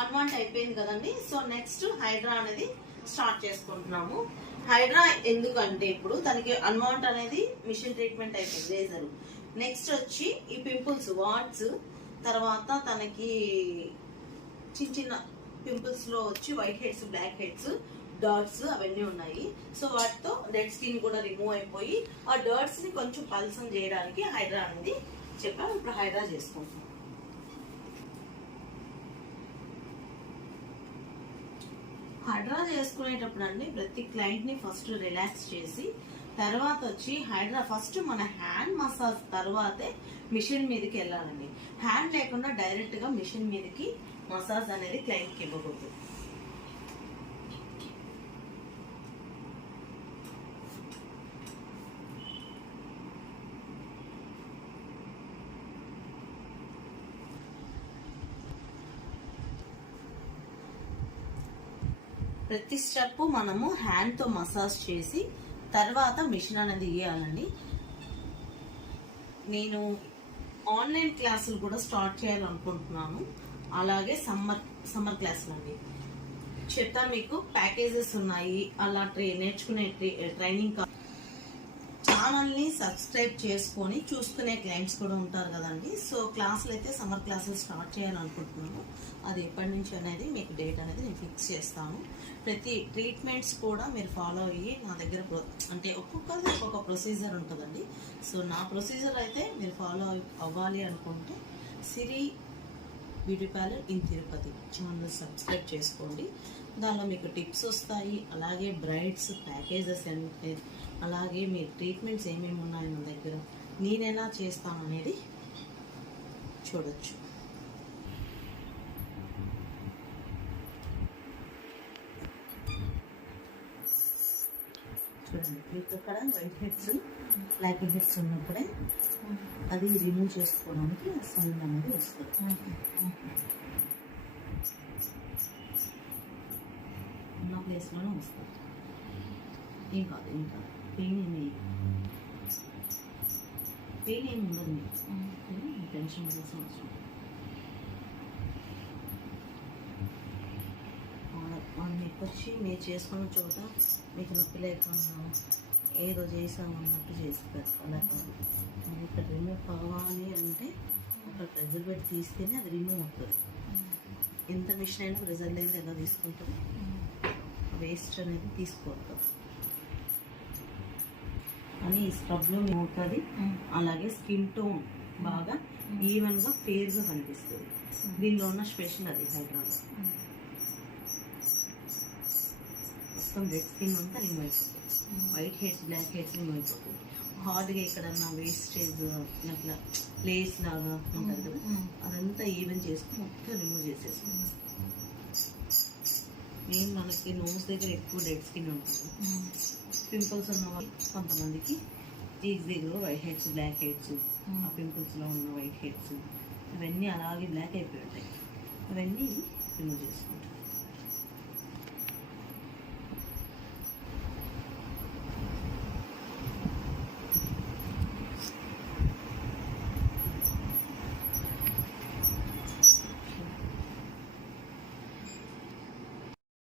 అన్వాంట్ అయిపోయింది కదండి. So next Hydraa అనేది స్టార్ట్ చేసుకుంటున్నాము. హైడ్రా ఎందుకంటే ఇప్పుడు తనకి అన్వాంట్ అనేది మిషన్ ట్రీట్మెంట్ అయిపోయింది, లేజర్. నెక్స్ట్ వచ్చి ఈ పింపుల్స్ వాట్స్, తర్వాత తనకి చిన్న చిన్న పింపుల్స్ లో వచ్చి whiteheads, blackheads, dots అవన్నీ ఉన్నాయి. సో వాటితో డెడ్ స్కిన్ కూడా రిమూవ్ అయిపోయి ఆ డాట్స్ ని కొంచెం పల్సం చేయడానికి హైడ్రా అనేది చెప్పాను. ఇప్పుడు హైడ్రా చేసుకుంటాం. హైడ్రా చేసుకునేటప్పుడు అండి ప్రతి క్లయింట్ ని ఫస్ట్ రిలాక్స్ చేసి తర్వాత వచ్చి హైడ్రా ఫస్ట్ మన హ్యాండ్ మసాజ్ తర్వాతే మిషన్ మీదకి వెళ్ళాలండి. హ్యాండ్ లేకుండా డైరెక్ట్ గా మిషన్ మీదకి మసాజ్ అనేది క్లయింట్ కి ఇవ్వకూడదు. ప్రతి స్టెప్ మనము హ్యాండ్ తో మసాజ్ చేసి తర్వాత మిషన్ అనేది ఇవ్వాలండి. నేను ఆన్లైన్ క్లాసులు కూడా స్టార్ట్ చేయాలనుకుంటున్నాను. అలాగే సమ్మర్ క్లాసులు అండి చెప్తా మీకు. ప్యాకేజెస్ ఉన్నాయి, అలా నేర్చుకునే ట్రైనింగ్. ఛానల్ని సబ్స్క్రైబ్ చేసుకొని చూసుకునే క్లయింట్స్ కూడా ఉంటారు కదండి. సో క్లాసులు అయితే సమ్మర్ క్లాసులు స్టార్ట్ చేయాలనుకుంటున్నాను. అది ఎప్పటి నుంచి అనేది మీకు డేట్ అనేది నేను ఫిక్స్ చేస్తాను. ప్రతి ట్రీట్మెంట్స్ కూడా మీరు ఫాలో అయ్యి నా దగ్గర అంటే ఒక్కొక్కది ఒక్కొక్క ప్రొసీజర్ ఉంటుందండి. సో నా ప్రొసీజర్ అయితే మీరు ఫాలో అవ్వాలి అనుకుంటే Siri beauty parlour in Tirupati channel subscribe చేసుకోండి. దానిలో మీకు టిప్స్ వస్తాయి, అలాగే బ్రైడ్స్ ప్యాకేజెస్ అంటే, అలాగే మీ ట్రీట్మెంట్స్ ఏమేమి ఉన్నాయి నా దగ్గర, నేనెలా చేస్తాను అనేది చూడొచ్చు. చూడండి మీకు అక్కడ వైట్ హెడ్స్, బ్లాక్ హెడ్స్ ఉన్నప్పుడే అది రిమూవ్ చేసుకోవడానికి సౌండ్ అనేది వస్తుంది. ఉన్న ప్లేస్లోనే వస్తుంది. ఏం కాదు పెయిన్ ఏమి ఉండదు మీకు. టెన్షన్ పడాల్సిన అవసరం. మీకు వచ్చి మీరు చేసుకున్న చోట మీకు నొప్పి లేకుండా ఏదో చేసాము అన్నట్టు చేసి పెట్టుకోలేక ఇక్కడ రిమూవ్ కావాలి అంటే ఒక ప్రెజర్ పెట్టి తీస్తేనే అది రిమూవ్ అవుతుంది. ఎంత మిషన్ అయినా ప్రెజర్ లేదు ఎలా తీసుకుంటుంది, వేస్ట్ అనేది తీసుకోవద్దు అని ఈ స్క్రబ్లో అవుతుంది. అలాగే స్కిన్ టోన్ బాగా ఈవెన్గా ఫేర్గా కనిపిస్తుంది. దీనిలో ఉన్న స్పెషల్ అది హైడ్రాలో. మొత్తం రెడ్ స్కిన్ అంతా రిమూవ్ అయిపోతుంది, whiteheads, blackheads remove అయిపోతుంది. హార్డ్గా ఎక్కడన్నా వేస్టేజ్ అట్లా ప్లేస్ లాగా ఉంటుంది కదా, అదంతా ఈవెన్ చేసుకుని మొత్తం రిమూవ్ చేసేసుకుంటాం. మెయిన్ మనకి నోస్ దగ్గర ఎక్కువ డెడ్ స్కిన్ ఉంటుంది. పింపుల్స్ ఉన్న వాళ్ళు కొంతమందికి ఈజీగా వైట్ హెడ్స్, బ్లాక్ హెడ్స్, ఆ పింపుల్స్లో ఉన్న వైట్ హెడ్స్ అవన్నీ అలాగే బ్లాక్ అయిపోయి ఉంటాయి. అవన్నీ రిమూవ్ చేసుకుంటాం.